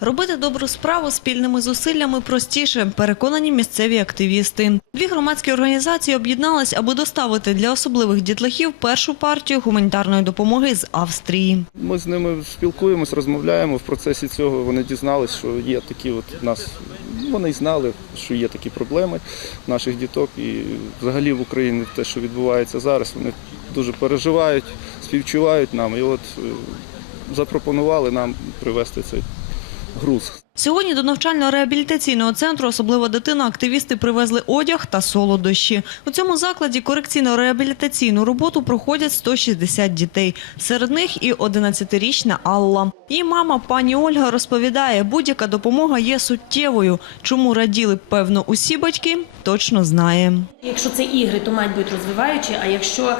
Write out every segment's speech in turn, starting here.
Робити добру справу спільними зусиллями простіше, переконані місцеві активісти. Дві громадські організації об'єднались, аби доставити для особливих дітлахів першу партію гуманітарної допомоги з Австрії. Ми з ними спілкуємось, розмовляємо. В процесі цього вони дізнались, що є такі от нас. Вони знали, що є такі проблеми наших діток, і взагалі в Україні те, що відбувається зараз, вони дуже переживають, співчувають нам. І от е, запропонували нам привезти цей груз. Сьогодні до навчально-реабілітаційного центру особливо дитину активісти привезли одяг та солодощі. У цьому закладі корекційно-реабілітаційну роботу проходять 160 дітей. Серед них і 11-річна Алла. Її мама, пані Ольга, розповідає, будь-яка допомога є суттєвою. Чому раділи, певно, усі батьки, точно знає. Якщо це ігри, то мають бути розвиваючі, а якщо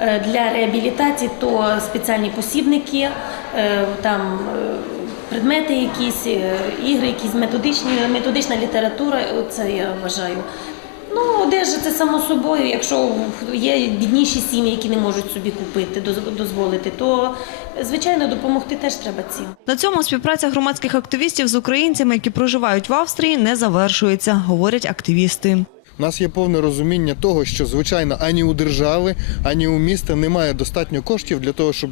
е, для реабілітації, то спеціальні посібники, е, там е, предмети якісь, е, ігри, якісь методичні, методична література, це я вважаю. Ну, одежа це само собою. Якщо є бідніші сім'ї, які не можуть собі купити, доз- дозволити, то звичайно допомогти теж треба цим. На цьому співпраця громадських активістів з українцями, які проживають в Австрії, не завершується, говорять активісти. У нас є повне розуміння того, що звичайно ані у держави, ані у міста немає достатньо коштів для того, щоб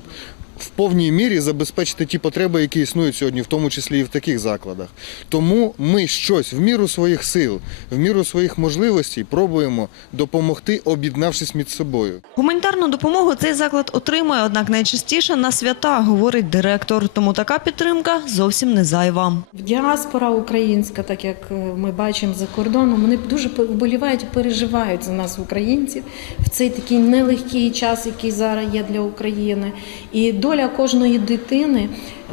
в повній мірі забезпечити ті потреби, які існують сьогодні, в тому числі і в таких закладах. Тому ми щось в міру своїх сил, в міру своїх можливостей пробуємо допомогти, об'єднавшись між собою. Гуманітарну допомогу цей заклад отримує, однак найчастіше на свята, говорить директор. Тому така підтримка зовсім не зайва. Діаспора українська, так як е, ми бачимо за кордоном, вони дуже вболівають і переживають за нас, українців, в цей такий нелегкий час, який зараз є для України. І доля кожної дитини,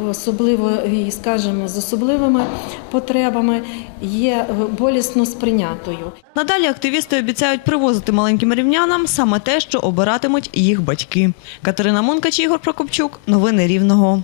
особливо скажімо, з особливими потребами, є е, болісно сприйнятою. Надалі активісти обіцяють привозити маленьким рівнянам саме те, що обиратимуть їх батьки. Катерина Мункач, Ігор Прокопчук. Новини Рівного.